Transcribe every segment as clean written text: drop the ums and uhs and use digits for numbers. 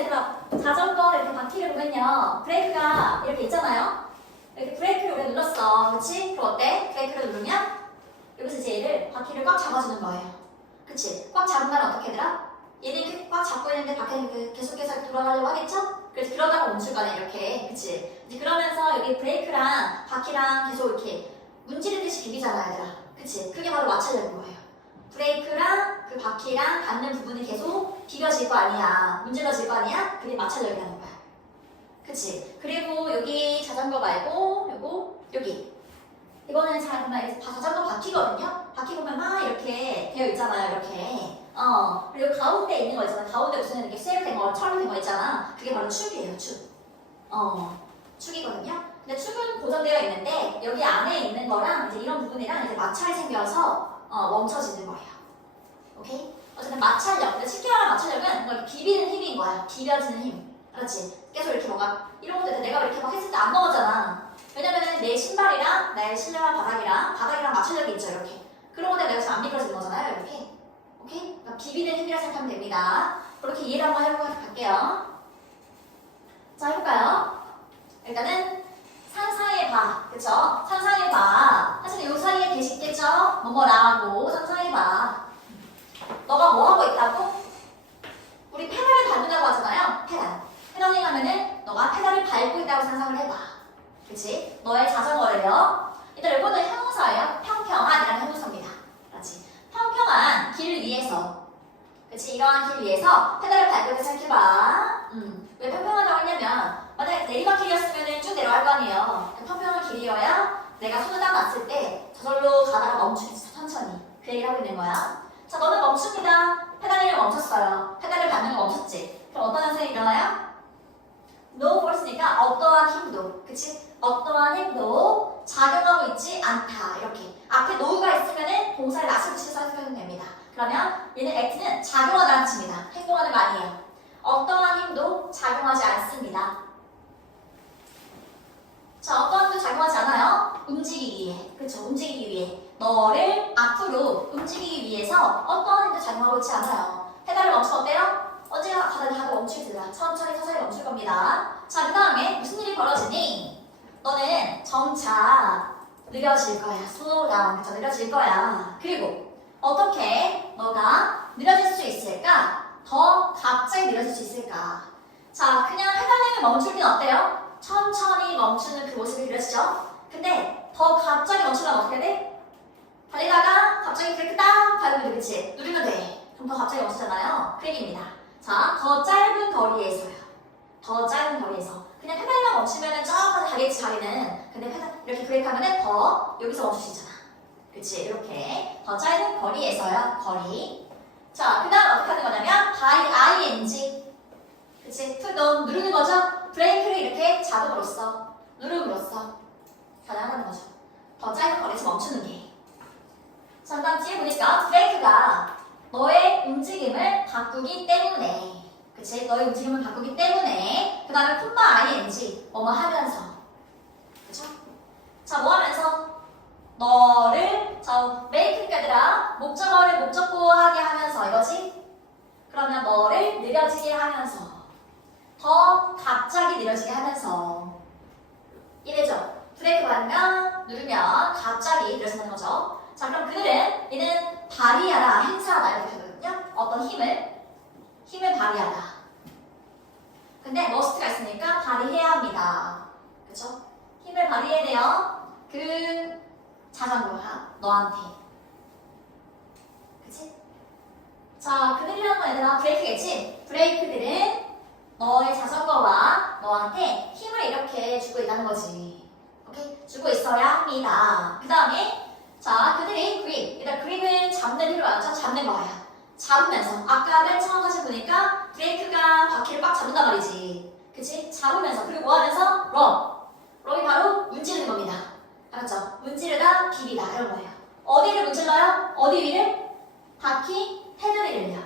얘들아, 자전거 이렇게 바퀴를 보면요. 브레이크가 이렇게 있잖아요. 이렇게 브레이크를 우리가 눌렀어. 그치? 그럼 어때? 브레이크를 누르면 여기서 이제 얘를 바퀴를 꽉 잡아주는 거예요. 그치? 꽉 잡으면 어떻게 되더라? 얘는 이렇게 꽉 잡고 있는데 바퀴는 계속해서 돌아가려고 하겠죠? 그래서 그러다가 멈출 거네, 이렇게. 그치? 이제 그러면서 여기 브레이크랑 바퀴랑 계속 이렇게 문지르듯이 비비잖아, 얘들아. 그치? 그게 바로 마찰력인 거예요. 브레이크랑 그 바퀴랑 닿는 부분이 계속 비벼질 거 아니야. 문질러질 거 아니야? 그게 마찰력이라는 거야. 그치? 그리고 여기 자전거 말고 요거 여기 이거는 자전거 바퀴거든요. 바퀴 보면 막 이렇게 되어 있잖아요. 이렇게 그리고 가운데 있는 거 있잖아. 가운데 무슨 이렇게 쇠로 된 거, 철로 된 거 있잖아. 그게 바로 축이에요. 축. 축이거든요. 근데 축은 고정되어 있는데 여기 안에 있는 거랑 이제 이런 부분이랑 이제 마찰이 생겨서 멈춰지는 거예요. 오케이? 어쨌든 마찰력. 근데 쉽게 말하면 마찰력은 뭐 비비는 힘인 거야. 비벼지는 힘. 그렇지? 계속 이렇게 뭔가 이런 것도 내가 이렇게 막 했을 때 안 넘어잖아. 왜냐면은 내 신발이랑 나의 실내화 바닥이랑 마찰력이 있죠. 이렇게. 그런 거 때문에 내가 안 미끄러지는 거잖아요. 이렇게. 오케이? 그러니까 비비는 힘이라 생각하면 됩니다. 그렇게 이해를 한번 해보고 갈게요. 자, 해볼까요? 일단은 상상해봐. 그쵸? 상상해봐. 사실 요 사이에 계시 있겠죠? 뭐뭐라고 상상해봐. 너가 뭐 하고 있다고? 우리 페달을 밟는다고 하잖아요. 페달링 하면은 너가 페달을 밟고 있다고 상상을 해봐. 그치? 너의 자전거를요. 일단 이거는 형용사예요. 평평한이라는 형용사입니다. 그렇지? 평평한 길 위에서. 그치? 이러한 길 위에서 페달을 밟고 있다 생각해봐. 왜 평평하다고 했냐면 만약에 내리막길이었으면 쭉 내려갈 거 아니에요. 평평한 길이어야 내가 손을 딱 놨을 때 저절로 가다가 멈추겠어. 천천히. 그 얘기를 하고 있는 거야. 자, 너는 멈춥니다. 페달링을 멈췄어요. 페달을 밟는 거 멈췄지. 그럼 어떤 현상이 일어나요? No force니까 어떠한 힘도, 그치? 어떠한 힘도 작용하고 있지 않다. 이렇게. 앞에 no가 있으면은 동사를 낫을 붙여서 해석하면 됩니다. 그러면 얘는 act는 작용하다는 뜻입니다. 행동하는 거 아니에요. 어떠한 힘도 작용하지 않습니다. 자, 어떠한 힘도 작용하지 않아요? 움직이기 위해. 그쵸? 움직이기 위해. 너를 앞으로 움직이기 위해서 어떠한 힘도 작용하고 있지 않아요. 페달을 멈추면 어때요? 언제나 가다가 멈추게 천천히 멈출 겁니다. 자, 그 다음에 무슨 일이 벌어지니? 너는 점차 느려질 거야. slow down. 그쵸? 느려질 거야. 그리고 어떻게 너가 느려질 수 있을까? 더 갑자기 느려질 수 있을까? 자, 그냥 페달링을 멈출 때는 어때요? 천천히 멈추는 그 모습이 그려지죠? 근데 더 갑자기 멈추려면 어떻게 돼? 달리다가 갑자기 브레이크 딱 밟으면 돼. 그치? 누르면 돼. 그럼 더 갑자기 멈추잖아요. 그 얘기입니다. 자, 더 짧은 거리에서요. 더 짧은 거리에서. 그냥 페달만 멈추면은 저까지 가겠지, 자기는. 근데 페달 이렇게 브레이크 하면은 더 여기서 멈출 수 있잖아. 그치? 이렇게. 더 짧은 거리에서요. 거리. 자, 그 다음 어떻게 하는 거냐면 by ing. 그치? 넌 누르는 거죠? 브레이크를 이렇게 잡음으로써, 누름으로써 가능하다는 거죠. 더 짧은 거리에서 멈추는 게. 자, 그 다음 뒤에 보니까 브레이크가 너의 움직임을 바꾸기 때문에, 그치? 너의 움직임을 바꾸기 때문에, 그 다음에 콤마 ing, 뭐뭐 하면서. 그쵸? 자, 뭐 하면서? 너를, 메이크니까 얘들아, 목적어를 목적보하게 하면서, 이거지? 그러면 너를 느려지게 하면서, 더 갑자기 느려지게 하면서, 이래죠? 브레이크 밟으면, 누르면 갑자기 느려진다는 거죠. 자, 그럼 그들은 얘는 발휘하다, 행사하다 이렇게 하거든요. 어떤 힘을 발휘하다. 근데 머스트가 있으니까 발휘해야 합니다. 그쵸? 힘을 발휘해야 돼요. 그 자전거가 너한테. 그치? 자, 그들이라는 건 얘들아 브레이크겠지? 브레이크들은 너의 자전거와 너한테 힘을 이렇게 주고 있다는 거지. 오케이? 주고 있어야 합니다. 그 다음에 자, 그들이 그립. 일단 그립은 잡는 힘을 말하죠. 잡는 거예요. 잡으면서. 아까 맨 처음 하신 보니까 브레이크가 바퀴를 꽉 잡는단 말이지. 그치? 잡으면서. 그리고 뭐 하면서? 럼이 바로 문지르는 겁니다. 알았죠? 문지르다, 비비다. 이런 거예요. 어디를 문질러요? 어디 위를? 바퀴 테두리를요.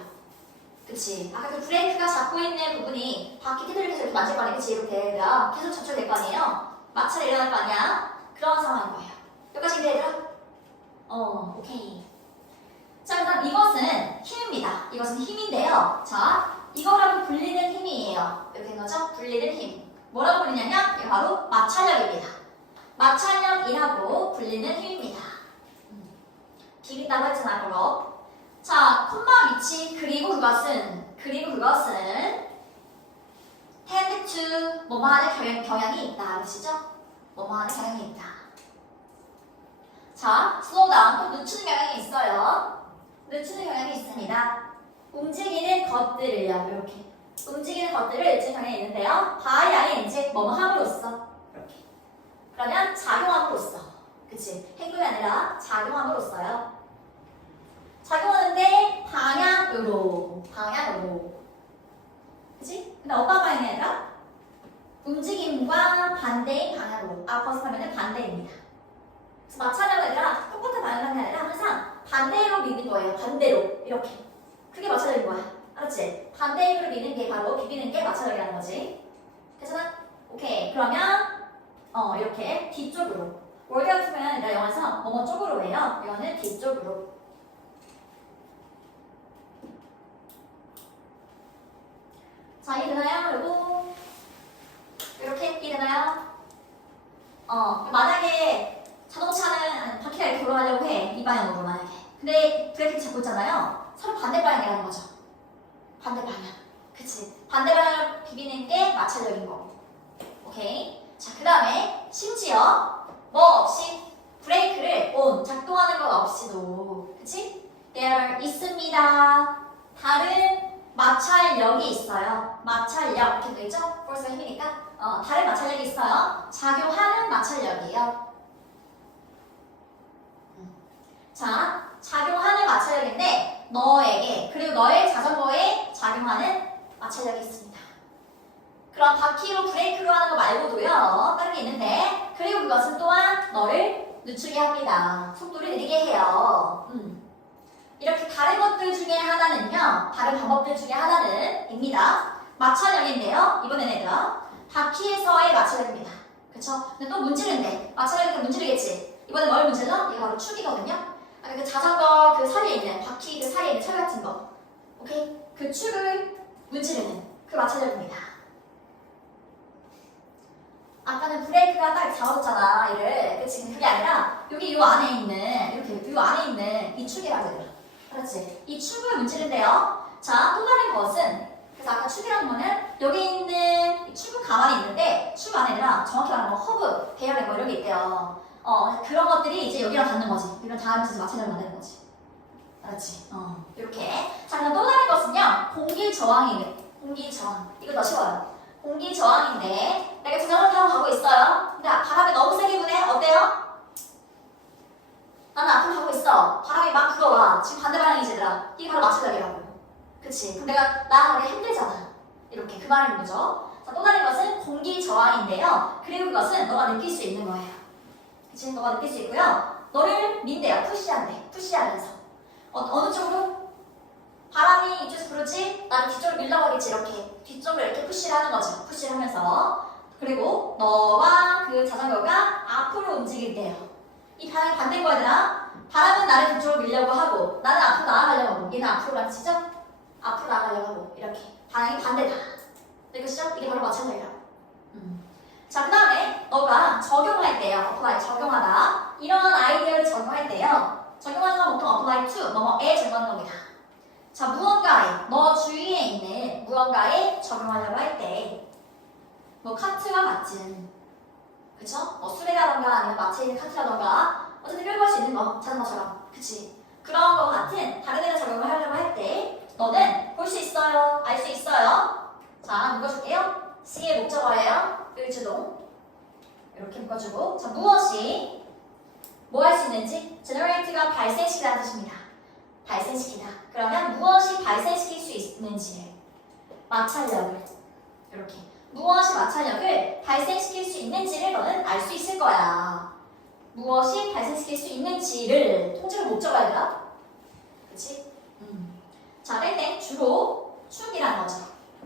그치? 아까 그 브레이크가 잡고 있는 부분이 바퀴 테두리를 계속 이렇게 만질 거 아니야? 그치? 이렇게 계속 접촉될 거 아니에요? 마찰이 일어날 거 아니야? 그런 상황인 거예요. 여기까지 이해되더라? 오케이. 자, 그럼 이것은 힘입니다. 이것은 힘인데요. 자, 이거라고 불리는 힘이에요. 거죠? 불리는 힘. 뭐라고 불리냐면 이게 바로 마찰력입니다. 마찰력이라고 불리는 힘입니다. 비긴다고 했잖아, 그거. 자, 콤마 위치 그리고 그것은 tend to 뭐뭐 하는 경향이 있다. 아시죠? 뭐뭐 하는 경향이 있다. 자, slow down. 또 늦추는 경향이 있어요. 늦추는 경향이 있습니다. 움직이는 것들을요. 이렇게. 움직이는 것들을 늦추는 경향이 있는데요. by ing 뭐뭐 함으로써. 이렇게. 그러면 작용함으로써. 그치? 행동이 아니라 작용함으로써요. 작용하는데 방향으로. 그치? 근데 어떤 방향이 아니라 움직임과 반대인 방향으로. 아퍼스 하면은 반대입니다. 그래서 마찰력이 아니라 똑같은 방향이 아니라 항상 반대로 미는 거예요. 반대로. 이렇게. 그게 마찰력인 거야. 알았지? 반대로 미는 게 바로 비비는 게 마찰력이라는 거지. 괜찮아? 오케이. 그러면 이렇게 뒤쪽으로. 월드 같으면 내가 영어에서 뭐뭐 쪽으로 해요. 이거는 뒤쪽으로. 자, 이해되나요? 그리고 이렇게 이해되나요? 만약에 자동차는 바퀴가 이렇게 돌아가려고 해. 이 방향으로 만약에. 근데 브레이크 잡고 있잖아요. 서로 반대 방향이라는 거죠. 반대 방향. 그치? 반대 방향을 비비는 게 마찰력인 거고. 오케이? 자, 그 다음에 심지어 뭐 없이 브레이크를 작동하는 것 없이도 그치? there 있습니다. 다른 마찰력이 있어요. 마찰력 이렇게 되죠? force가 힘이니까 다른 마찰력이 있어요. 작용하는 마찰력이에요. 자, 작용하는 마찰력인데 너에게 그리고 너의 자전거에 작용하는 마찰력이 있습니다. 그럼 바퀴로 브레이크로 하는 거 말고도요. 다른 게 있는데 그리고 그것은 또한 너를 늦추게 합니다. 속도를 느리게 해요. 이렇게 다른 것들 중에 하나는요. 다른 방법들 중에 하나는입니다. 마찰력인데요. 이번엔 얘들아 바퀴에서의 마찰력입니다. 그쵸? 근데 또 문지르인데 마찰력이니까 문지르겠지. 이번에 뭘 문질러? 이게 바로 축이거든요. 아까 그 자전거 그 사이에 있는 바퀴 그 사이에 있는 철 같은 거. 오케이? 그 축을 문지르는 그 마찰력입니다. 아까는 브레이크가 딱 잡아줬잖아. 이를. 그치? 그게 아니라 여기 이 안에 있는 이렇게 이 안에 있는 이 축이라고 해요. 그렇지? 이 축을 문지르는데요. 자, 또 다른 것은 그래서 아까 축이라는 거는 여기 있는 이 축은 가만히 있는데 축 안에 아니라 정확히 말하면 허브, 배열의 뭐 이런 게 있대요. 그런 것들이 이제 여기랑 닿는 거지. 이런 닿으면서 마찰력을 만드는 거지. 알았지? 이렇게. 자, 그럼 또 다른 것은요. 공기 저항이에요. 공기 저항. 이거 더 쉬워요. 공기 저항인데 내가 자전거 타고 가고 있어요. 근데 바람이 너무 세게 부네. 어때요? 나는 앞으로 가고 있어. 바람이 막 불어와. 지금 반대 방향이지, 얘들아. 이게 바로 마찰력이라고. 그치? 그럼 내가 나가기 힘들잖아. 이렇게. 그 말인 거죠. 자, 또 다른 것은 공기 저항인데요. 그리고 그것은 너가 느낄 수 있는 거예요. 그치? 너가 느낄 수 있고요. 너를 민대요. 푸시한대. 푸시하면서. 어느 쪽으로? 바람이 이쪽에서 부르지? 나를 뒤쪽으로 밀려가겠지. 이렇게. 뒤쪽으로 이렇게 푸시를 하는 거죠. 푸시를 하면서. 그리고 너와 그 자전거가 앞으로 움직인대요. 이 방향이 반대인 거야, 얘들아. 바람은 나를 뒤쪽으로 밀려고 하고 나는 앞으로 나아가려고 하고 얘는 앞으로 가지죠? 앞으로 나아가려고 하고 이렇게 방향이 반대다. 알겠죠? 이게 바로 마찰력이라고. 자, 그 다음에 너가 적용할 때요. apply, 적용하다. 이런 아이디어를 적용할 때요. 적용하는 건 보통 apply to, 뭐뭐에 적용하는 겁니다. 자, 무언가에, 너 주위에 있는 무언가에 적용하려고 할 때 뭐 카트와 같은 그쵸? 수레라던가 아니면 마트에 있는 카트라던가 어쨌든 끌고 갈 수 있는 거 자전거처럼 그치? 그런 거 같은 다른 데다 적용을 하려고 할 때 너는 볼 수 있어요? 알 수 있어요? 자, 묶어줄게요. C의 목적어예요. 을주동 이렇게 묶어주고 자, 무엇이 뭐 할 수 있는지 generate가 발생시키다는 뜻입니다. 발생시키다. 그러면 무엇이 발생시킬 수 있는지를 마찰력을 이렇게 무엇이 마찰력을 발생시킬 수 있는지를 너는 알 수 있을 거야. 무엇이 발생시킬 수 있는지를 통째로 목적어야 되나? 그치? 자, 땡땡 주로 축이라는 거죠.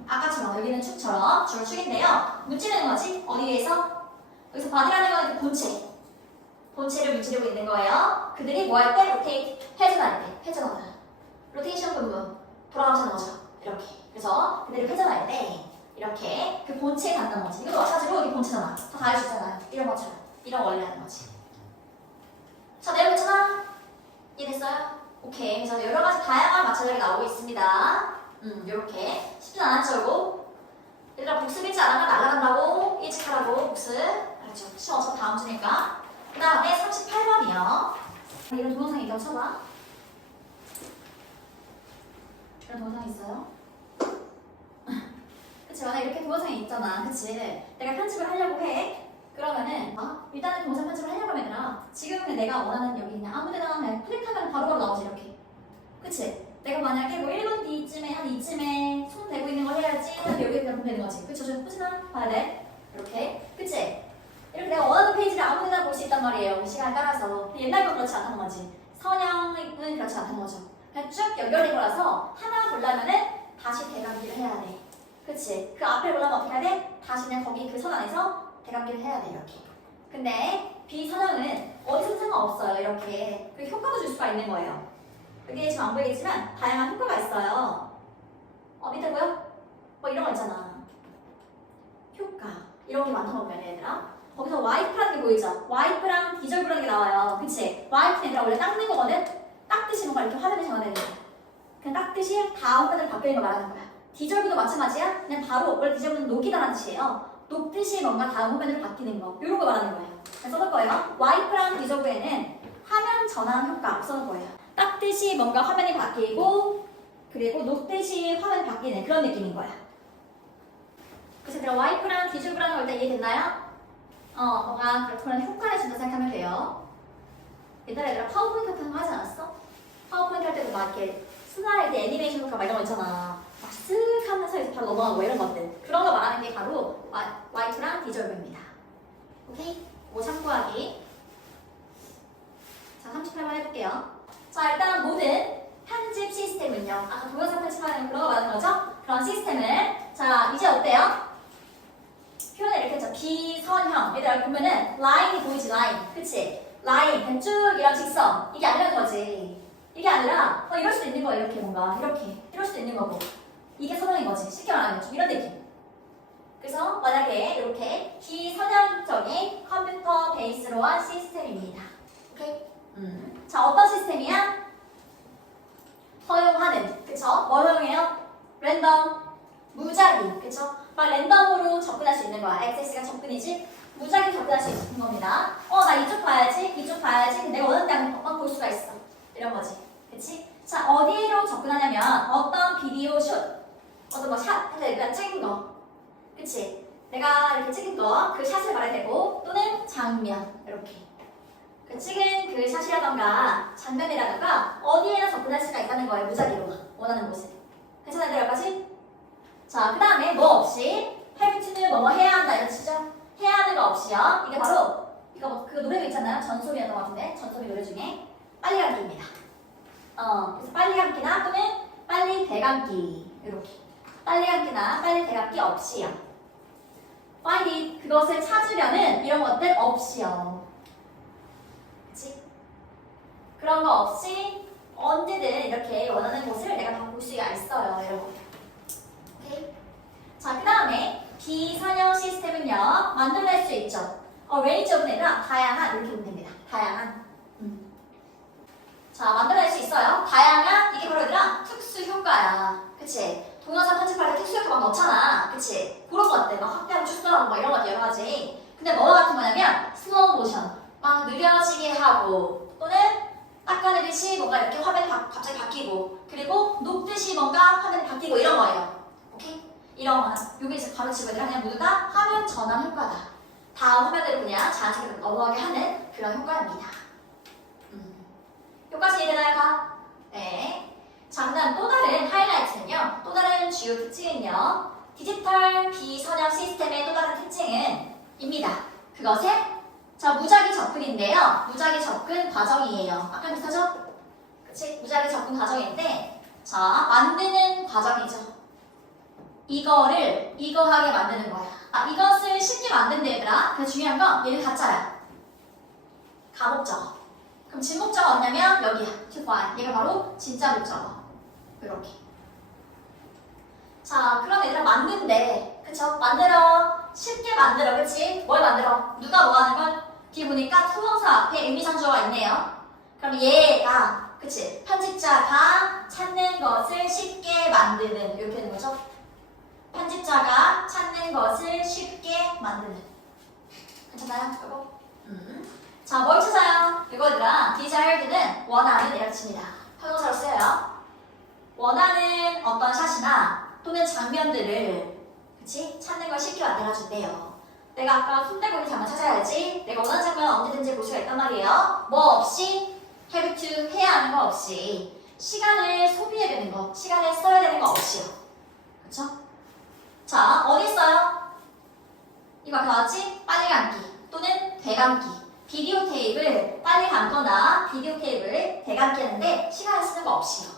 아까처럼 여기는 축처럼 주로 축인데요. 문지르는 거지? 어디에서? 여기서 body라는 건 본체. 본체를 문지르고 있는 거예요. 그들이 뭐 할 때? rotate, 회전할 때. 회전하다. 로테이션 부분 돌아가면서 하는 거죠. 이렇게. 그래서 그들이 회전할 때 이렇게 그 본체에 닿는 거지. 이것도 마찬가지로 여기 본체잖아. 다 닿을 수 있잖아요. 이런 것처럼. 이런 원리 하는 거지. 자, 내용 괜찮아? 이해됐어요? 오케이. 그래서 여러 가지 다양한 마찰력이 나오고 있습니다. 이렇게 쉽진 않았죠, 이거? 얘들아 복습 읽지 안 하면 날아간다고. 일찍 하라고 복습. 알았죠? 쉬워서 다음 주니까. 그 다음에 38번이요. 이런 동영상이 있다고 쳐봐. 이런 동영상 있어요? 그치, 만약 이렇게 동영상이 있잖아. 그치? 내가 편집을 하려고 해. 그러면은 일단은 동영상 편집을 하려고 하면 얘들아 지금 내가 원하는 여기 있는 아무데나 그냥 클릭하면 바로바로 나오지 이렇게. 그치? 내가 만약에 뭐 1분 뒤쯤에 한 이쯤에 손 대고 있는 걸 해야지 하면 여기 그냥 보면 되는 거지. 그쵸? 좀 꾸준하 봐야 돼. 이렇게. 그치? 이렇게 내가 원하는 페이지를 아무데나 볼 수 있단 말이에요. 시간에 따라서. 옛날 건 그렇지 않다는 거지. 선형은 그렇지 않다는 거죠. 그냥 쭉 연결된 거라서 하나 보려면은 다시 대감기를 해야 돼. 그치? 그 앞에 보려면 어떻게 해야 돼? 다시 그냥 거기 그 선 안에서 대감기를 해야 돼 이렇게. 근데 비선형은 어디서 상관없어요. 이렇게. 그 효과도 줄 수가 있는 거예요. 그게 지금 안 보이겠지만 다양한 효과가 있어요. 밑에 보여? 뭐 이런 거 있잖아. 효과. 이런 게 많다고 보면 얘들아. 거기서 와이프라는 게 보이죠? 와이프랑 디졸브라는 게 나와요. 그치? 와이프는 얘들아 원래 닦는 거거든? 닦듯이 뭔가 이렇게 화면을 정하는 거야. 그냥 닦듯이 다 화면을 바뀌는 거 말하는 거야. 디졸브도 마찬가지야. 그냥 바로 원래 디졸브는 녹이다라는 뜻이에요. 녹듯이 뭔가 다음 화면으로 바뀌는 거. 이런 거 말하는 거예요. 써놓을 거예요. 와이프랑 디졸브에는 화면 전환 효과 써놓을 거예요. 닦듯이 뭔가 화면이 바뀌고 그리고 녹듯이 화면이 바뀌는 그런 느낌인 거야. 그래서 얘들아 와이프랑 디졸브라는 거 일단 이해됐나요? 뭔가 그런 효과를 준다 생각하면 돼요. 얘들아 파워포인트 같은 거 하지 않았어? 파워포인트 할 때도 막 이렇게 슬라이드 애니메이션 효과 막 이런 거 있잖아. 막 쓱 하면서 이제 바로 넘어가고 이런 것들. 그런 거 말하는 게 바로 와이프랑 디졸브입니다. 오케이? 뭐 참고하기. 자, 38번 해볼게요. 자, 일단 모든 편집 시스템은요. 아까 동영상 편집하는 그런 거 말하는 거죠? 그런 시스템을. 자, 이제 어때요? 표현을 이렇게 했죠. 비선형. 얘들아 보면은 라인이 보이지, 라인. 그치? 라인. 그냥 쭉 이런 직선. 이게 아니라는 거지. 이게 아니라 이럴 수도 있는 거야. 이렇게 뭔가. 이렇게. 이럴 수도 있는 거고. 이게 선형인 거지. 쉽게 말하면 좀 이런 느낌. 그래서 만약에 이렇게 비선형적인 컴퓨터 베이스로 한 시스템입니다. 오케이? 자, 어떤 시스템이야? 허용하는. 그쵸? 뭐 허용해요? 랜덤. 무작위. 그쵸? 막 랜덤으로 접근할 수 있는 거야. 액세스가 접근이지? 무작위 접근할 수 있는 겁니다. 나 이쪽 봐야지, 이쪽 봐야지. 근데 내가 원하는 데만 볼 수가 있어. 이런 거지. 그치? 자, 어디로 접근하냐면 어떤 비디오 슛. 어떤 뭐 샷, 내가 찍은 거. 그치? 내가 이렇게 찍은 거, 그 샷을 말해야 되고, 또는 장면. 이렇게. 그 찍은 그 샷이라던가, 장면이라던가, 어디에나 접근할 수가 있다는 거예요. 무작위로. 원하는 곳에. 괜찮아요, 여기까지? 자, 그 다음에 뭐 없이, 해비치는 뭐뭐 해야 한다. 이런 뜻이죠? 해야 하는 거 없이요. 이게 바로, 이거 뭐, 그 노래가 있잖아요. 전소미였던 것 같은데. 전소미 노래 중에. 빨리 감기입니다. 그래서 빨리 감기나 또는 빨리 대감기. 이렇게. 빨리 감기나 빨리 대감기 없이요. find it. 그것을 찾으려는 이런 것들 없이요. 그치? 그런 거 없이 언제든 이렇게 원하는 곳을 내가 다 볼 수가 있어요. 이런 거. 오케이? 자, 그 다음에 비선형 시스템은요. 만들어낼 수 있죠. range of는 아니라 다양한 이렇게 보면 됩니다. 다양한. 자, 만들어낼 수 있어요. 다양한, 이게 바로 얘들아 특수 효과야. 그치? 동영상 편집할 때 특수 효과 막 넣잖아. 그치? 그런 것들, 막 확대하고 축소하고 막 이런 것들 여러 가지. 근데 뭐 같은 거냐면 슬로우 모션. 막 느려지게 하고 또는 닦아내듯이 뭔가 이렇게 화면이 갑자기 바뀌고 그리고 녹듯이 뭔가 화면이 바뀌고 이런 거예요. 오케이? 이런 거. 요게 이제 가르치고 얘들아 그냥 모두 다 화면 전환 효과다. 다음 화면으로 그냥 자연스럽게 넘어가게 하는 그런 효과입니다. 여기까지 이해되나요? 네. 자, 그다음 또 다른 하이라이트는요. 또 다른 주요 특징은요. 디지털 비선형 시스템의 또 다른 특징은 입니다. 그것은 무작위 접근인데요. 무작위 접근 과정이에요. 아까 비슷하죠? 그치? 무작위 접근 과정인데 만드는 과정이죠. 이거를 이거하게 만드는 거야. 이것을 쉽게 만든대 얘들아. 근데 중요한 건 얘는 가짜야. 가목적어. 그럼 진목적어 어디냐면 여기야. to find. 얘가 바로 진짜 목적어. 이렇게. 자, 그럼 얘들아 만든데, 그쵸? 만들어. 쉽게 만들어, 그치? 뭘 만들어? 누가 뭐 하는 걸? 뒤에 보니까 투명사 앞에 의미상주어가 있네요. 그럼 얘가, 그치? 편집자가 찾는 것을 쉽게 만드는, 이렇게 되는 거죠? 편집자가 찾는 것을 쉽게 만드는. 괜찮나요? 이거? 자, 뭘 찾아요? 이거 얘들아, desired는 원하는 이라고 칩니다. 형용사로 쓰여요. 원하는 어떤 샷이나 또는 장면들을 그치? 찾는 걸 쉽게 만들어준대요. 내가 아까 손대고 장면 찾아야지. 내가 원하는 장면 언제든지 볼 수가 있단 말이에요. 뭐 없이 have to 해야 하는 거 없이 시간을 소비해야 되는 거, 시간을 써야 되는 거 없이요. 그쵸? 자, 어디 있어요? 이거 나왔지? 빨리 감기 또는 되감기. 비디오 테이프를 빨리 감거나 비디오 테이프를 되감기 하는데 시간을 쓰는 거 없이요.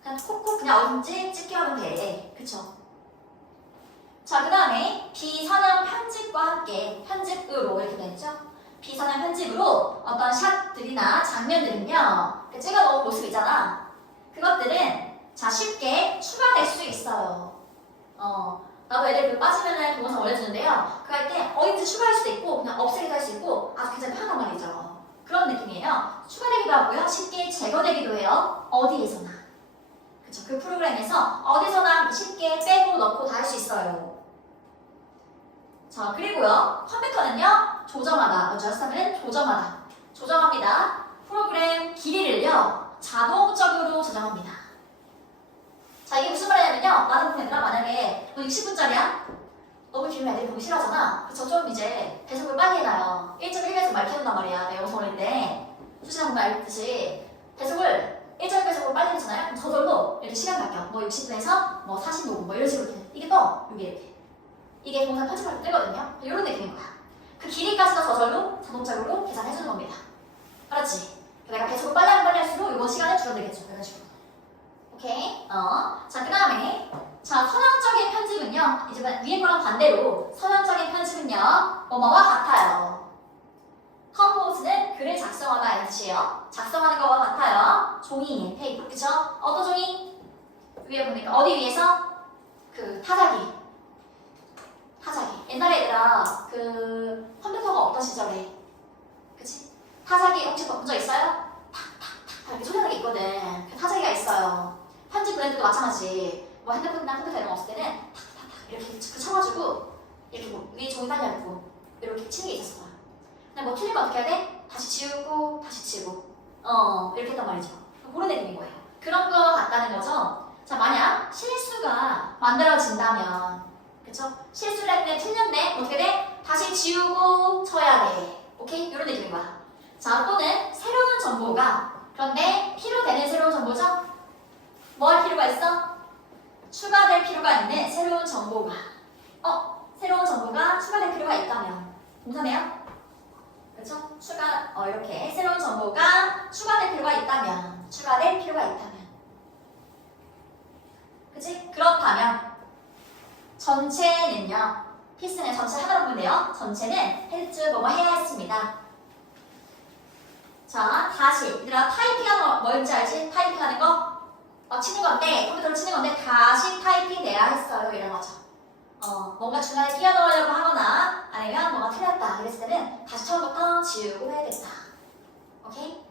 그냥 콕콕 그냥 어딘지 찍게 하면 돼. 그쵸? 자, 그 다음에 비선형 편집과 함께 편집으로 이렇게 되죠. 비선형 편집으로 어떤 샷들이나 장면들은요. 찍어놓은 모습 있잖아. 그것들은 자 쉽게 추가될 수 있어요. 나도 애들 그 빠지면은 동영상 올려주는데요. 그거 할 때 어딘지 추가할 수도 있고 그냥 없애기도 할 수 있고 아주 굉장히 편한 말이죠. 그런 느낌이에요. 추가되기도 하고요. 쉽게 제거되기도 해요. 어디에서나. 그쵸? 그 프로그램에서 어디서나 쉽게 빼고 넣고 다 할 수 있어요. 자, 그리고요. 컴퓨터는요. 조정하다. adjust는 조정하다. 조정합니다. 프로그램 길이를요. 자동적으로 조정합니다. 자, 이게 무슨 말이냐면요. 나는 보면 얘들아 만약에 너 60분짜리야? 너무 길면 애들이 보기 싫어하잖아. 그래서 좀 이제 배속을 빨리 해놔요. 1.1배속 막 이렇게 해놓단 말이야. 내가 영상 올릴 때. 수시랑 보면 알듯이 배속을 1.1배속으로 빨리 해놓잖아요. 그럼 저절로 이렇게 시간 바뀌어. 뭐 60분에서 뭐 45분 뭐 이런 식으로 돼. 이게 떠. 여기 이렇게. 이게 동영상 편집할 때 뜨거든요. 이런 느낌인 거야. 그 길이까지도 저절로 자동적으로 계산해주는 겁니다. 알았지? 내가 배속을 빨리 하면 빨리 할수록 이번 시간을 줄어들겠죠. 이런 식으로. 오케이? 자, 그 다음에 자, 선형적인 편집은요. 이제 위에 거랑 반대로 선형적인 편집은요. 뭐뭐와 같아요. 컴포즈는 글을 작성하다 이런 뜻이에요. 작성하는 거와 같아요. 종이, 페이퍼, 그쵸? 어떤 종이? 위에 보니까 어디 위에서? 그 타자기. 타자기. 옛날에 얘들아 그 컴퓨터가 없던 시절에 그치? 타자기 혹시 본 적 있어요? 탁탁탁 이렇게 소리 나는 게 있거든. 그 타자기가 있어요. 편집 브랜드도 마찬가지. 뭐 핸드폰이나 컴퓨터 이런 거 없을 때는 탁탁탁 이렇게 쳐가지고 이렇게 뭐 위에 종이 달려있고 이렇게 치는 게 있었어요. 근데 뭐 틀리면 어떻게 해야 돼? 다시 지우고 다시 치고 이렇게 했단 말이죠. 그런 느낌인 거예요. 그런 거 같다는 거죠. 자, 만약 실수가 만들어진다면 그쵸? 실수를 했는데 틀렸네? 어떻게 돼? 다시 지우고 쳐야 돼. 오케이? 이런 느낌인 거야. 자, 또는 새로운 정보가 그런데 필요되는 새로운 정보죠? 뭐 할 필요가 있어? 추가될 필요가 있는 새로운 정보가 새로운 정보가 추가될 필요가 있다면 동사네요? 그쵸? 이렇게 새로운 정보가 추가될 필요가 있다면 추가될 필요가 있다면 그치? 그렇다면 전체는요. 피스는 전체 하나로 보면 돼요. 전체는 had 뭐뭐 해야 했습니다. 자, 다시 얘들아 타이핑하는 거 뭔지 알지? 타이핑하는 거? 치는 건데 컴퓨터로 치는 건데 다시 타이핑돼야 했어요. 이런 거죠. 뭔가 중간에 끼워 넣으려고 하거나 아니면 뭔가 틀렸다 이랬을 때는 다시 처음부터 지우고 해야겠다. 오케이?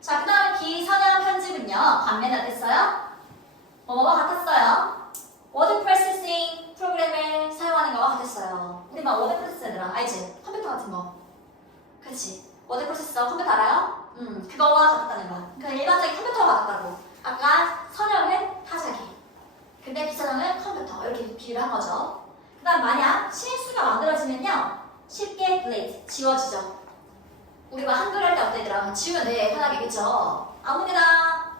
자, 그 다음에 비선형 편집은요. 반면에 어땠어요? 뭐뭐가 같았어요. 워드 프로세싱 프로그램을 사용하는 거와 같았어요. 우리 막 워드 프로세서들아 알지? 컴퓨터 같은 거. 그렇지? 워드 프로세서 컴퓨터 알아요? 그거와 같았다는 거야. 그러니까 일반적인 컴퓨터와 같다고. 아까 선형은 타자기. 근데 비선형은 컴퓨터. 이렇게 비유를 한 거죠. 그 다음 만약 실수가 만들어지면요. 쉽게 delete, 지워지죠. 우리가 한글 할 때 어때 얘들아? 지우면 돼. 편하게 그쵸? 아무데나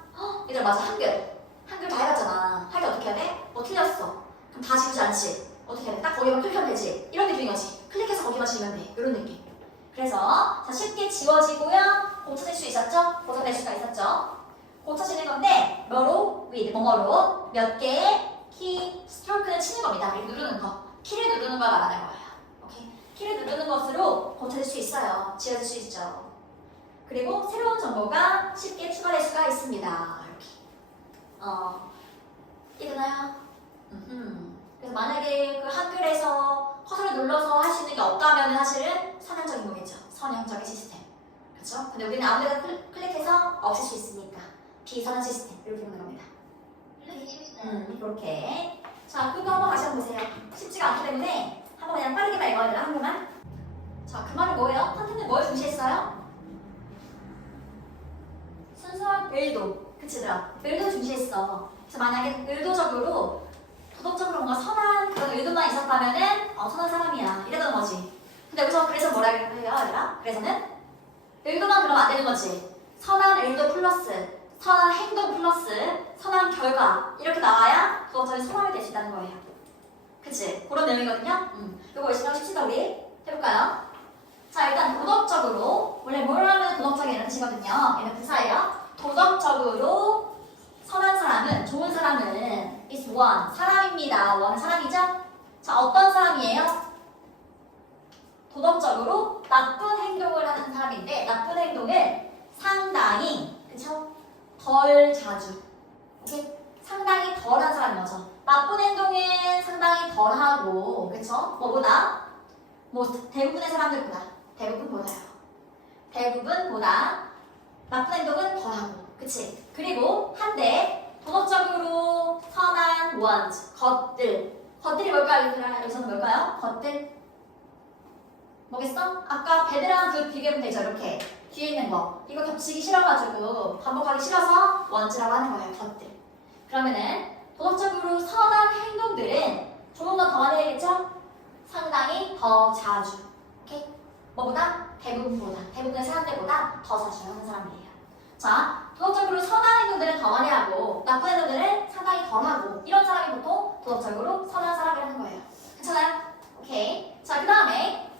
얘들아 맞아 한글. 한글 다 해봤잖아. 할 때 어떻게 해야 돼? 뭐 틀렸어. 그럼 다 지우지 않지. 어떻게 해야 돼? 딱 거기만 클릭하면 되지. 이런 느낌인 거지. 클릭해서 거기만 지우면 돼. 이런 느낌. 그래서 자, 쉽게 지워지고요. 고쳐질 수 있었죠? 고쳐낼 수가 있었죠? 고쳐지는 건데 뭐로? with 뭐뭐로 몇 개의 키 스트로크는 치는 겁니다. 이렇게 누르는 거. 키를 누르는 걸 말하는 거예요. 오케이? 키를 누르는 것으로 고쳐질 수 있어요. 지워질 수 있죠. 그리고 새로운 정보가 쉽게 추가될 수가 있습니다. 이렇게. 이해되나요? 그래서 만약에 그 한글에서 커서를 눌러서 할 수 있는 게 없다면 사실은 선형적인 거겠죠. 선형적인 시스템. 그렇죠? 근데 우리는 아무데나 클릭해서 없앨 수 있으니까 비선형 시스템 이렇게 보는 겁니다. 이렇게. 자, 그거 한번 다시 한번 보세요. 쉽지가 않기 때문에 한번 그냥 빠르게만 읽어야 되나 한 번만. 자, 그 말은 뭐예요? 컨텐츠는 뭘 중시했어요? 순수한 의도. 그치더라. 의도 중시했어. 그래서 만약에 의도적으로 도덕적으로 뭔가 선한 그런 의도만 있었다면은 선한 사람이야 이랬던 거지. 근데 여기서 그래서 뭐라 해요 얘들아? 그래서는 의도만 그러면 안 되는 거지. 선한 의도 플러스 선한 행동 플러스 선한 결과 이렇게 나와야 도덕적인 선함이 될 수 있다는 거예요. 그치? 그런 내용이거든요. 이거 열심히 합시다 우리. 해볼까요? 자, 일단 도덕적으로 원래 뭘 하면 도덕적인 이런 뜻이거든요. 얘는 부사예요. 도덕적으로 선한 사람은, 좋은 사람은 is one, 사람입니다. one은 사람이죠? 자, 어떤 사람이에요? 도덕적으로 나쁜 행동을 하는 사람인데 나쁜 행동을 상당히, 그쵸? 덜 자주, 오케이? 상당히 덜한 사람인 거죠. 나쁜 행동은 상당히 덜하고, 그쵸? 뭐보다? 뭐 대부분의 사람들보다, 대부분보다 나쁜 행동은 덜하고, 그치? 그리고 한데 도덕적으로 선한 ones, 것들이 뭘까요? 여기서는 뭘까요? 것들 뭐겠어? 아까 배드랑 그 비교하면 되죠. 이렇게 뒤에 있는 거 이거 겹치기 싫어가지고 반복하기 싫어서 ones라고 하는 거예요. 것들. 그러면은 도덕적으로 선한 행동들은 조금 더 많이 해야겠죠? 상당히 더 자주. 오케이? 뭐보다? 대부분의 사람들보다 더 자주 하는 사람이에요. 자, 도덕적으로 선한 행동들은 더 많이 하고 나쁜 행동들은 상당히 덜 하고 이런 사람이 보통 도덕적으로 선한 사람이라는 거예요. 괜찮아요? 오케이. 자, 그 다음에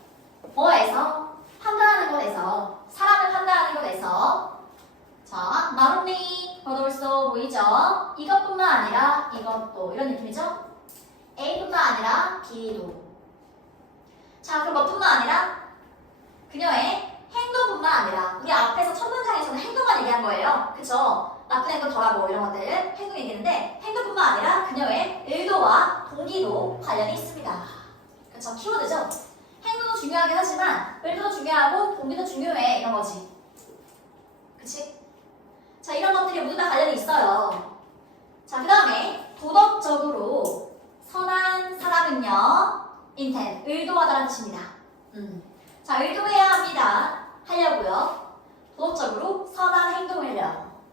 뭐에서? 판단하는 것에서, 사람을 판단하는 것에서 자, not only but also 보이죠? 이것뿐만 아니라 이것도 이런 느낌이죠? A뿐만 아니라 B도. 자, 그럼 뭐뿐만 아니라 그녀의 행동뿐만 아니라 우리 앞에서 첫 문장에서는 행동만 얘기한 거예요. 그쵸? 나쁜 행동 덜하고 이런 것들 행동 얘기했는데 행동뿐만 아니라 그녀의 의도와 동기도 관련이 있습니다. 그쵸? 키워드죠? 행동도 중요하긴 하지만 의도도 중요하고 동기도 중요해 이런 거지. 그치? 자, 이런 것들이 모두 다 관련이 있어요. 자, 그 다음에 도덕적으로 선한 사람은요 intent, 의도하다는 뜻입니다. 자, 의도해야 합니다. 하려고요. 도덕적으로 선한 행동을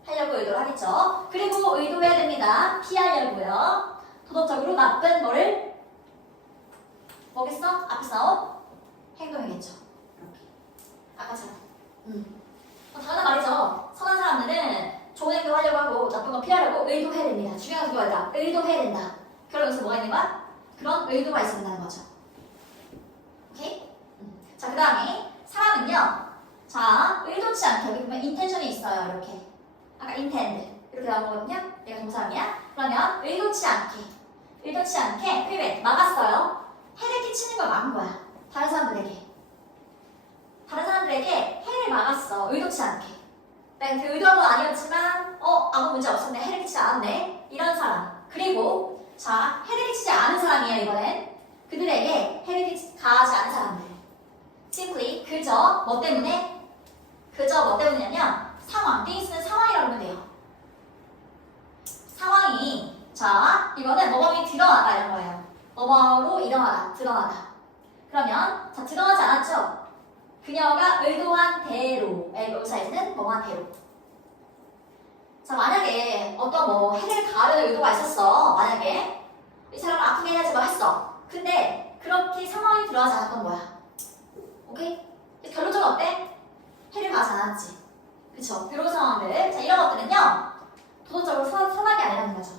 하려고 의도를 하겠죠. 그리고 의도해야 됩니다. 피하려고요. 도덕적으로 나쁜 뭐를 뭐겠어? 앞에서 나온 행동이겠죠. 이렇게. 아까처럼. 당연한 말이죠. 선한 사람들은 좋은 행동 하려고 하고 나쁜 거 피하려고 의도해야 됩니다. 중요한 게 뭐야? 의도해야 된다. 그러면서 뭐가 있는 거야? 그런 의도가 있어야 된다는 거죠. 오케이? 자, 그 다음에 사람은요. 자, 의도치 않게 여기 보면 intention이 있어요. 이렇게. 아까 intend 이렇게 나온 거거든요. 얘가 동사이야. 그러면 의도치 않게 prevent 막았어요. 해를 끼치는 걸 막은 거야. 다른 사람들에게 해를 막았어. 의도치 않게. 내가 그 의도한 건 아니었지만 아무 문제 없었네. 해를 끼치지 않았네. 이런 사람. 그리고 자, 해를 끼치지 않은 사람이에요. 이번엔 그들에게 해를 가하지 않은 사람들. simply 그저 뭐 때문이냐면 상황. things는 상황이라고 하면 돼요. 상황이 자, 이거는 뭐뭐이 드러나다 이런 거예요. 뭐뭐로 드러나다. 그러면 자, 드러나지 않았죠? 그녀가 의도한 대로 의사에서는 뭐뭐한 대로. 자, 만약에 어떤 뭐 해를 가하려는 의도가 있었어. 만약에 이 사람을 아프게 해야지 뭐 했어. 근데 그렇게 상황이 드러나지 않았던 거야. 오케이? 결론적으로 어때? 해를 가하지 않았지. 그쵸? 이런 상황들. 자, 이런 것들은요. 도덕적으로 선하게 아니라는 거죠.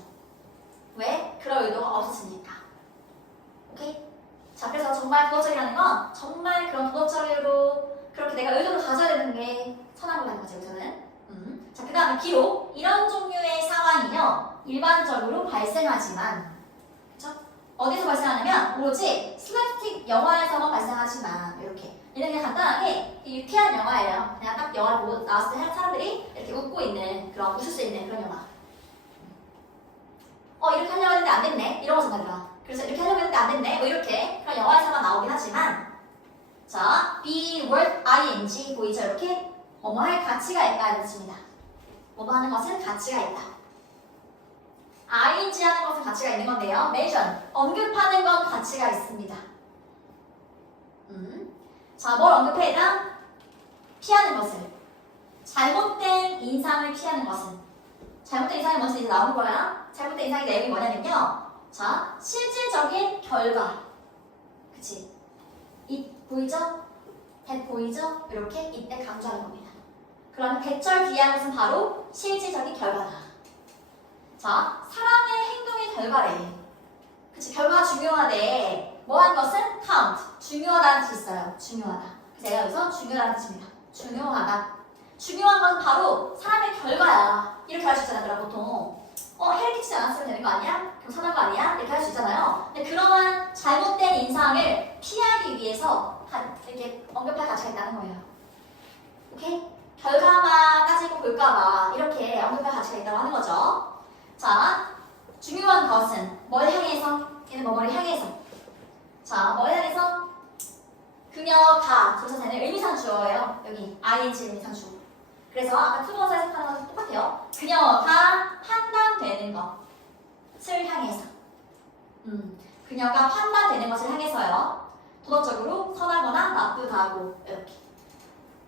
왜? 그럴 의도가 없었으니까. 오케이? 자, 그래서 정말 도덕적이라는 건 정말 그런 도덕적으로 그렇게 내가 의도를 가져야 되는 게 선한 거라는 거죠, 저는. 자, 그 다음에 기록. 이런 종류의 상황이요. 일반적으로 발생하지만, 그쵸? 어디서 발생하냐면, 오로지 슬랩스틱 영화에서만 발생하지만, 이렇게. 얘는 그냥 간단하게 유쾌한 영화예요. 그냥 딱 영화를 보고 나왔을 때 사람들이 이렇게 웃고 있는, 그런, 웃을 수 있는 그런 영화. 이렇게 하려고 했는데 안 됐네. 이런 거 정말 뭐뭐 할 가치가 있다 이런 뜻입니다. 뭐뭐 하는 것은 가치가 있다. ing 하는 것은 가치가 있는 건데요. mention, 언급하는 건 가치가 있습니다. 자, 뭘 언급해야? 피하는 것을. 잘못된 인상을 피하는 것은. 잘못된 인상이 뭔지 이제 나오는 거야. 잘못된 인상의 내용이 뭐냐면요. 자, 실질적인 결과. 그치? 이 보이죠? that 보이죠? 이렇게 이때 강조하는 겁니다. 그러면 대절 뒤에 것은 바로 실질적인 결과다. 자, 사람의 행동의 결과래. 그치? 결과가 중요하대. 뭐 한 것은 count. 중요하다는 뜻이 있어요. 중요하다. 그래서 제가 여기서 중요하다는 뜻입니다. 중요하다. 중요한 건 바로 사람의 결과야. 이렇게 할 수 있잖아요, 보통. 해를 끼치지 않았으면 되는 거 아니야? 경선한 거 아니야? 이렇게 할 수 있잖아요. 근데 그러한 잘못된 인상을 피하기 위해서 이렇게 언급할 가치가 있다는 거예요. 오케이? 결과만 따지고 볼까봐 이렇게 언급할 가치가 있다고 하는 거죠. 자, 중요한 것은 뭘 향해서? 얘는 뭐를 향해서. 자, 뭘 향해서? 그녀가 조사되는 의미상 주어예요. 여기 ing 의미상 주어. 그래서 아까 투부어서 해석하는 것과 똑같아요. 그녀가 판단되는 것을 향해서. 그녀가 판단되는 것을 향해서요. 도덕적으로 선하거나 나쁘다고 이렇게.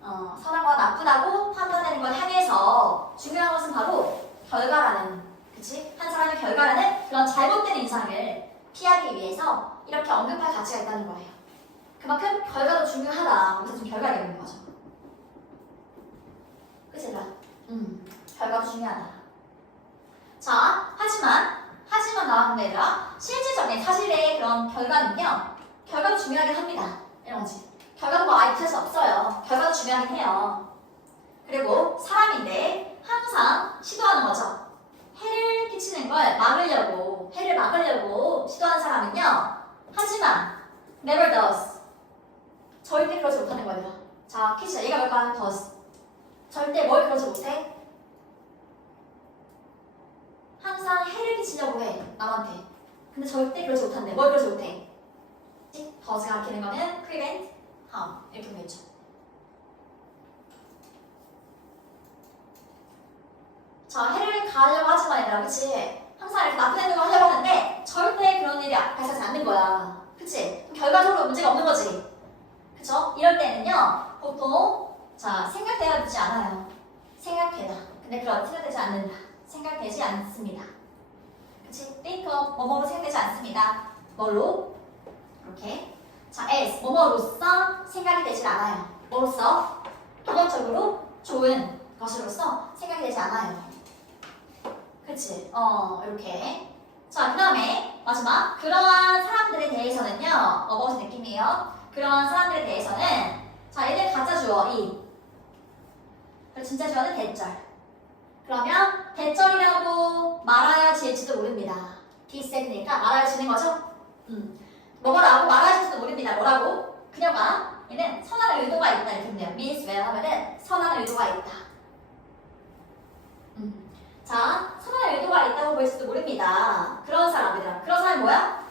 선하거나 나쁘다고 판단되는 걸 향해서 중요한 것은 바로 결과라는, 그치? 한 사람의 결과라는 그런 잘못된 인상을 피하기 위해서 이렇게 언급할 가치가 있다는 거예요. 그만큼 결과도 중요하다. 여기서 좀 결과를 이루는 거죠. 그치? 결과도 중요하다. 자, 하지만 나왔는 게 아니라 실질적인 사실의 그런 결과는요. 결과도 중요하긴 합니다. 이런 거지. 결과도 뭐 아예 필요 없어요. 결과도 중요하긴 해요. 그리고 사람인데 항상 시도하는 거죠. 해를 끼치는 걸 막으려고, 해를 막으려고 시도하는 사람은요. 하지만 never does. 절대 그러지 못하는 거예요. 자, 퀴즈. 얘가 뭘까? does. 절대 뭘 그러지 못해? 항상 해를 끼치려고 해, 남한테. 근데 절대 그러지 못한대. 뭘 그러지 못해? does가 가리키는 거는 prevent harm. 이렇게 되겠죠. 자, 해를 가하려고 하지만 얘들아, 그치? 항상 이렇게 나쁜 행동을 하려고 하는데 절대 그런 일이 발생하지 않는 거야. 그치? 결과적으로 문제가 없는 거지. 그쵸? 이럴 때는요, 보통, 자, 생각되지 않아요. 생각되다. 근데 그런 생각되지 않는다. 생각되지 않습니다. 그치? think of, 뭐뭐로 생각되지 않습니다. 뭘로? 이렇게. 자, as, 뭐뭐로서 생각이 되질 않아요. 뭐로서? 도덕적으로 좋은 것으로서 생각이 되지 않아요. 그치? 이렇게. 자, 그 다음에 마지막. 그러한 사람들에 대해서는요, 무슨 느낌이에요? 그러한 사람들에 대해서는, 자, 얘들 가짜 주어, 이. 그리고 진짜 주어는 대절. 그러면 대절이라고 말하여질지도 모릅니다. 디셋이니까 말하여지는 거죠? 뭐라고 말하여질지도 모릅니다. 뭐라고? 그녀가 얘는 선한 의도가 있다 이렇게 했네요. means well 하면은 선한 의도가 있다. 자, 선한 의도가 있다고 보일지도 모릅니다. 그런 사람이다. 그런 사람이 뭐야?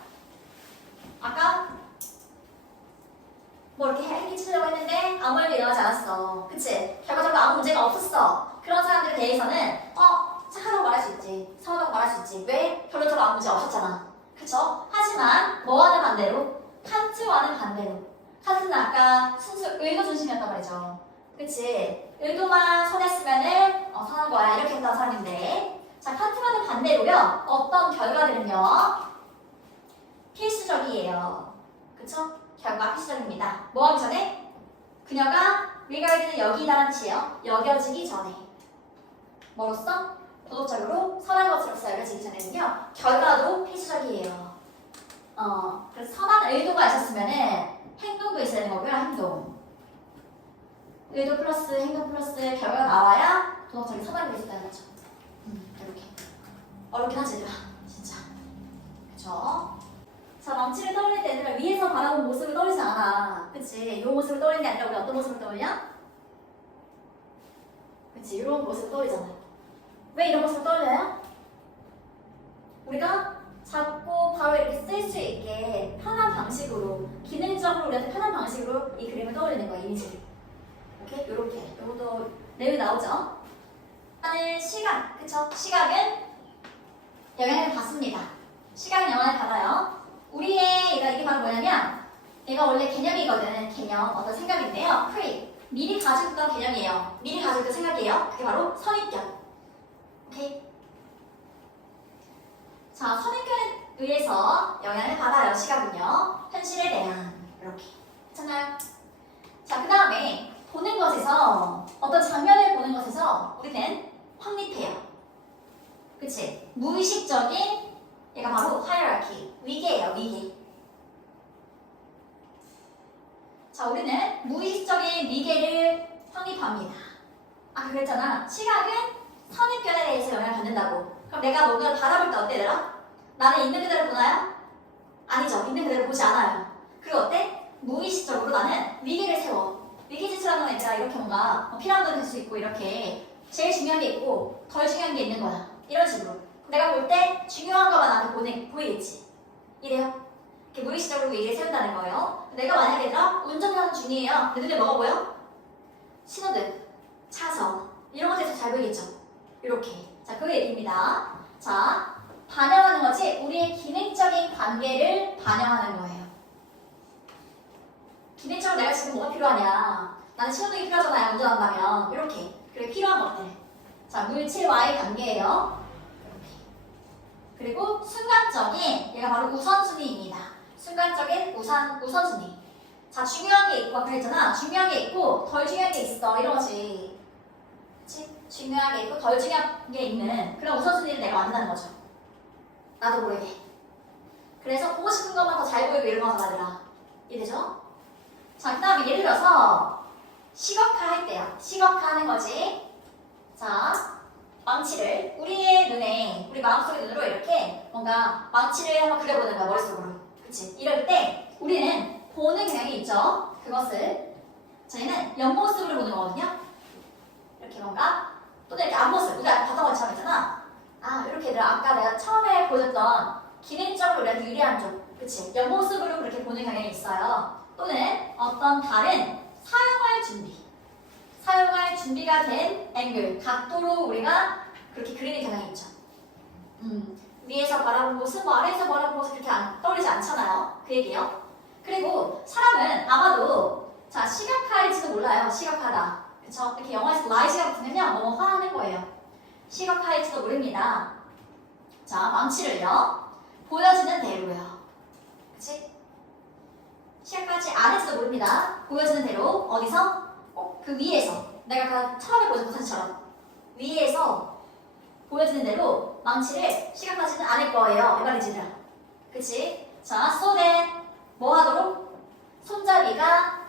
아까 뭐 이렇게 해끼치려고 했는데 아무 일도 일어나지 않았어. 그치? 결과적으로 아무 문제가 없었어. 그런 사람들에 대해서는 착하다고 말할 수 있지. 선하다고 말할 수 있지. 왜? 결론적으로 아무 문제 없었잖아. 그쵸? 하지만 뭐와는 반대로? 칸트와는 반대로. 칸트는 아까 순수 의도 중심이었단 말이죠. 그치? 의도만 선했으면은 선한 거야. 이렇게 했던 사람인데, 자, 칸트와는 반대로요. 어떤 결과들은요 필수적이에요. 그쵸? 결과 필수적입니다. 뭐 하기 전에? 그녀가 regard는 여기다라는 뜻이에요. 여겨지기 전에. 뭐로써? 도덕적으로 선한 것으로서 여겨지기 전에는요. 결과도 필수적이에요. 그래서 선한 의도가 있었으면은 행동도 있어야 되는 거고요. 행동. 의도 플러스 행동 플러스 결과가 나와야 도덕적인 선악이 있다는 거죠. 이렇게. 어렵긴 하지, 얘들아. 진짜. 그쵸? 자, 망치를 떠올릴 때 얘들아 위에서 바라본 모습을 떠올리지 않아. 그치? 이 모습을 떠올리는 게 아니라 우리 어떤 모습을 떠올려? 그치? 이런 모습을 떠올리잖아. 왜 이런 모습을 떠올려요? 우리가 잡고 바로 이렇게 쓸 수 있게 편한 방식으로, 기능적으로 우리한테 편한 방식으로 이 그림을 떠올리는 거야, 이미지를. 오케이? 요렇게. 요것도 내용이 나오죠. 하는 시각, 그쵸? 시각은 영향을 받습니다. 시각은 영향을 받아요. 우리의 이게 바로 뭐냐면 얘가 원래 개념이거든. 개념, 어떤 생각인데요. pre, 미리 가지고 있던 개념이에요. 미리 가지고 있던 생각이에요. 그게 바로 선입견. 오케이? 자, 선입견에 의해서 영향을 받아요. 시각은요. 현실에 대한 이렇게. 괜찮나요? 자, 그 다음에 보는 것에서 어떤 장면을 보는 것에서 우리는 확립해요. 그치? 무의식적인 얘가 바로 hierarchy, 위계예요. 위계. 자, 우리는 무의식적인 위계를 확립합니다. 아까 그랬잖아. 시각은 선입견에 대해서 영향을 받는다고. 그럼 내가 뭔가를 바라볼 때 어때, 얘들아? 나는 있는 그대로 보나요? 아니죠. 있는 그대로 보지 않아요. 그리고 어때? 무의식적으로 나는 위계를 세워. 위계질서라는 건 얘들아 이렇게 뭔가 필요한 건 될 수 있고 이렇게 제일 중요한 게 있고 덜 중요한 게 있는 거야. 이런 식으로. 내가 볼 때 중요한 거만 나한테 보이겠지. 이래요. 이렇게 무의식적으로 위계를 세운다는 거예요. 내가 만약에 얘들아 운전하는 중이에요. 내 눈에 뭐가 보여? 신호등, 차선 이런 것에서 잘 보이겠죠? 이렇게. 자, 그 얘기입니다. 자, 반영하는 거지 우리의 기능적인 관계를 반영하는 거예요. 기능적으로 내가 지금 뭐가 필요하냐. 나는 신호등이 필요하잖아요. 운전한다면. 이렇게. 그래, 필요한 것들. 자, 물질과의 관계예요. 이렇게. 그리고 순간적인, 얘가 바로 우선순위입니다. 순간적인 우선순위. 자, 중요한 게 있고, 그랬잖아. 중요한 게 있고, 덜 중요한 게 있어. 이런 거지. 그치? 중요한 게 있고, 덜 중요한 게 있는 그런 우선순위를 내가 만든다는 거죠. 나도 모르게. 그래서 보고 싶은 것만 더 잘 보이고 이런 거가 아니라. 이해되죠? 자, 그 다음에 예를 들어서 시각화 할 때요. 시각화 하는 거지. 자, 망치를 우리의 눈에, 우리 마음속의 눈으로 이렇게 뭔가 망치를 한번 그려보는 거야, 머릿속으로. 그치? 이럴 때 우리는 보는 경향이 있죠. 그것을 저희는 옆모습으로 보는 거거든요. 이렇게 뭔가 또는 이렇게 앞모습. 우리가 봤던 것처럼 있잖아. 아, 이렇게 아까 내가 처음에 보여줬던 기능적으로 우리한테 유리한 쪽. 그치? 옆모습으로 그렇게 보는 경향이 있어요. 또는 어떤 다른 사용할 준비가 된 앵글, 각도로 우리가 그렇게 그리는 경향이 있죠. 위에서 바라본 모습, 뭐 아래에서 바라본 모습 그렇게 떠오르지 않잖아요. 그 얘기예요. 그리고 사람은 아마도 자, 시각화일지도 몰라요. 시각화다. 그쵸? 이렇게 영화에서 라이즈가 붙으면요. 뭐뭐 화하는 거예요. 시각화일지도 모릅니다. 자, 망치를요. 보여지는 대로요. 그치? 시각하지 않을지도 모릅니다. 보여지는 대로 어디서? 그 위에서 내가 처음에 보여줬던 사진처럼 위에서 보여지는 대로 망치를 시각하지는 않을 거예요. 이 말이지. 그치? 자, so that 뭐 하도록? 손잡이가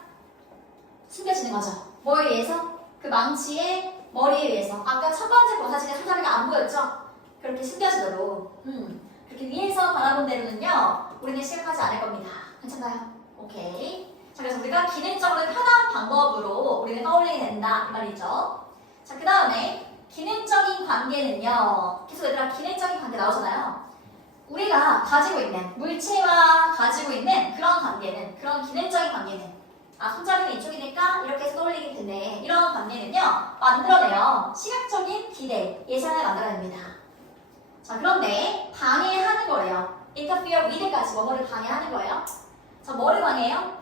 숨겨지는 거죠. 뭘 위해서? 그 망치의 머리에 의해서. 아까 첫 번째 본 사진에 손잡이가 안 보였죠? 그렇게 숨겨지도록. 그렇게 위에서 바라본 대로는요. 우리는 시각하지 않을 겁니다. 괜찮나요? 오케이. 자, 그래서 우리가 기능적으로 편한 방법으로 우리는 떠올리게 된다. 이 말이죠. 자, 그 다음에 기능적인 관계는요. 계속 얘들아 기능적인 관계 나오잖아요. 우리가 가지고 있는 물체와 가지고 있는 그런 관계는, 그런 기능적인 관계는 아, 손잡이는 이쪽이니까 이렇게 해서 떠올리게 되네. 이런 관계는요. 만들어내요. 시각적인 기대, 예상을 만들어냅니다. 자, 그런데 방해하는 거예요. interfere with까지 뭐뭐를 방해하는 거예요. 자, 뭐를 방해해요?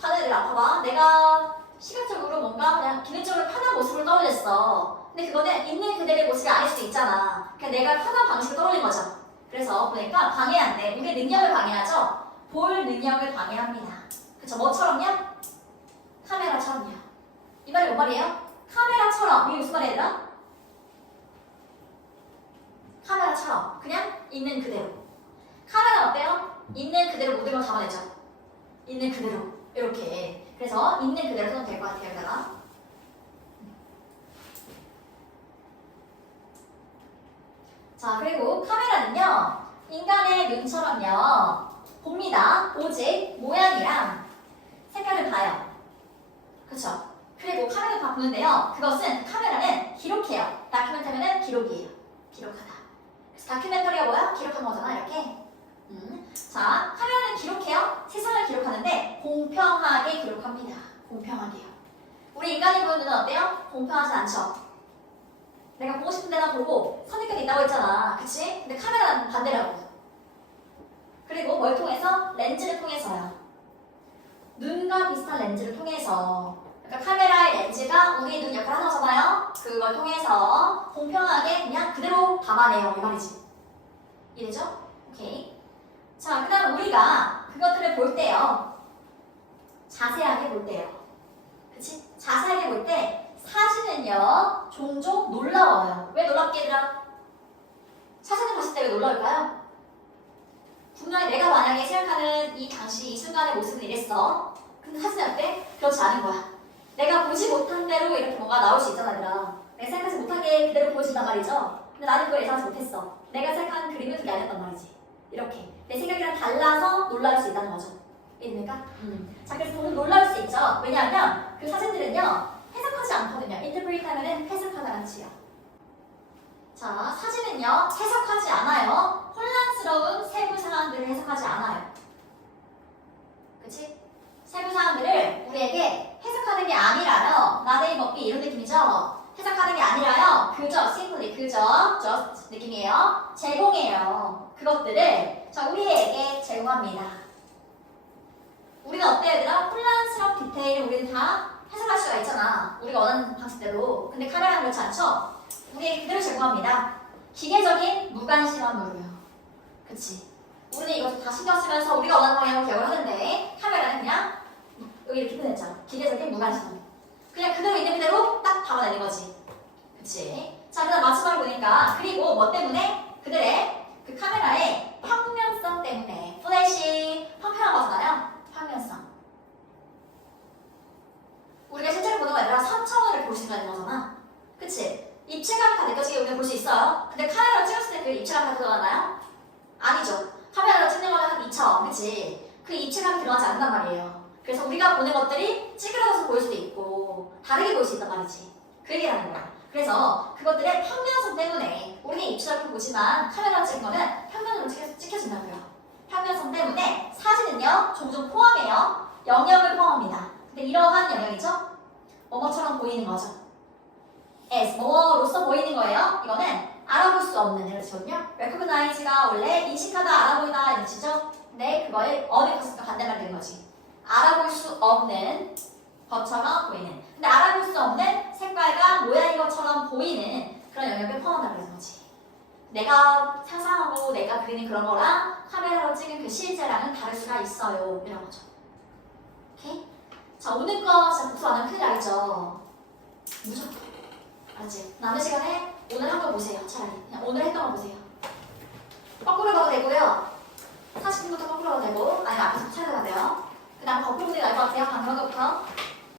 다들 얘들아, 봐봐. 내가 시각적으로 뭔가 그냥 기능적으로 편한 모습을 떠올렸어. 근데 그거는 있는 그대로의 모습이 아닐 수도 있잖아. 그냥 내가 편한 방식으로 떠올린 거죠. 그래서 보니까 방해한대. 우리의 능력을 방해하죠? 볼 능력을 방해합니다. 그쵸? 뭐처럼요? 카메라처럼요. 이 말이 뭔 말이에요? 카메라처럼. 이게 무슨 말이에요, 얘들아? 카메라처럼. 그냥 있는 그대로. 카메라 어때요? 있는 그대로 모든 걸 담아내죠. 있는 그대로. 이렇게. 그래서 있는 그대로 써도 될 것 같아요, 여기다가. 자, 그리고 카메라는요, 인간의 눈처럼요, 봅니다. 오직 모양이랑 색깔을 봐요. 그쵸? 그리고 카메라를 다 보는데요, 그것은, 카메라는 기록해요. 다큐멘터리는 기록이에요. 기록하다. 그래서 다큐멘터리가 뭐야? 기록한 거잖아, 이렇게. 자, 카메라는 기록해요. 세상을 기록하는데 공평하게 기록합니다. 공평하게요. 우리 인간이 보는 눈은 어때요? 공평하지 않죠? 내가 보고 싶은 데나 보고 선입견이 있다고 했잖아. 그치? 근데 카메라는 반대라고. 그리고 뭘 통해서? 렌즈를 통해서요. 눈과 비슷한 렌즈를 통해서. 그러니까 카메라의 렌즈가 우리 눈 역할을 하잖아요. 그걸 통해서 공평하게 그냥 그대로 담아내요. 이 말이지. 이해되죠? 오케이. 자, 그 다음 우리가 그것들을 볼 때요. 자세하게 볼 때요. 그치? 자세하게 볼 때 사진은요. 종종 놀라워요. 왜 놀랍게 얘들아? 사진을 봤을 때 왜 놀라울까요? 분명히 내가 만약에 생각하는 이 당시 이 순간의 모습은 이랬어. 근데 사진을 할 때 그렇지 않은 거야. 내가 보지 못한 대로 이렇게 뭔가 나올 수 있잖아, 얘들아. 내가 생각하지 못하게 그대로 보여준단 말이죠. 근데 나는 그걸 예상하지 못했어. 내가 생각한 그림은 그게 아니었단 말이지. 이렇게. 내 생각이랑 달라서 놀랄 수 있다는 거죠. 이해됩니까? 자, 그래서 보면 놀랄 수 있죠. 왜냐하면 그 사진들은요, 해석하지 않거든요. interpret 하면은 해석하다라는 뜻이에요. 자, 사진은요, 해석하지 않아요. 혼란스러운 세부 상황들을 해석하지 않아요. 그치? 세부 상황들을 우리에게 해석하는 게 아니라요. 나대이 먹기 이런 느낌이죠? 해석하는 게 아니라요. 그저, simply, 그저, just 느낌이에요. 제공해요. 그것들을 자, 우리에게 제공합니다. 우리는 어때요, 얘들아? 혼란스러운 디테일을 우리는 다 해석할 수가 있잖아. 우리가 원하는 방식대로. 근데 카메라는 그렇지 않죠? 우리에게 그대로 제공합니다. 기계적인 무관심함으로요. 그치? 우리는 이것도 다 신경 쓰면서 우리가 원하는 방향으로 기억을 하는데 카메라는 그냥 여기 이렇게 표현했잖아. 기계적인 무관심함. 그냥 그대로 있는 그대로 딱 담아내는 거지. 그치? 자, 그 다음 마지막을 보니까 그리고 뭐 때문에? 그들의 그 카메라의 평면성 때문에 플래시 평평한 거잖아요. 평면성. 우리가 실제로 보는 거 아니라 3차원을 볼 수 있는 거잖아. 그치? 입체감이 다 느껴지게 우리가 볼 수 있어요. 근데 카메라로 찍었을 때 그 입체감이 다 들어가나요? 아니죠. 카메라로 찍는 거는 한 2차원, 그치? 그 입체감이 들어가지 않는단 말이에요. 그래서 우리가 보는 것들이 찌그러져서 보일 수도 있고 다르게 보일 수 있단 말이지. 그 얘기라는 거야. 그래서 그것들의 평면성 때문에 우리는 입체적으로 보지만 카메라로 찍은 거는 평면으로 찍혀진다고요. 평면성 때문에 사진은요 종종 포함해요. 영역을 포함합니다. 근데 이러한 영역이죠. 뭐뭐처럼 보이는 거죠. as 뭐로서 보이는 거예요. 이거는 알아볼 수 없는 이런 뜻이거든요. recognize가 원래 인식하다, 알아보이다 이런 뜻이죠. 근데 그거를 어느 것과 반대말 되는 거지. 알아볼 수 없는 것처럼 보이는. 근데 알아볼 수 없는 색깔과 모양인 것처럼 보이는 그런 영역을 포함한다는 거지. 내가 상상하고 내가 그리는 그런 거랑 카메라로 찍은 그 실제랑은 다를 수가 있어요. 이런 거죠. 오케이? 자, 오늘 거 진짜 복습 안 하면 큰일 나겠죠. 무조건. 알았지? 남은 시간에 오늘 한 거 보세요. 차라리. 그냥 오늘 했던 거 보세요. 거꾸로 가도 되고요.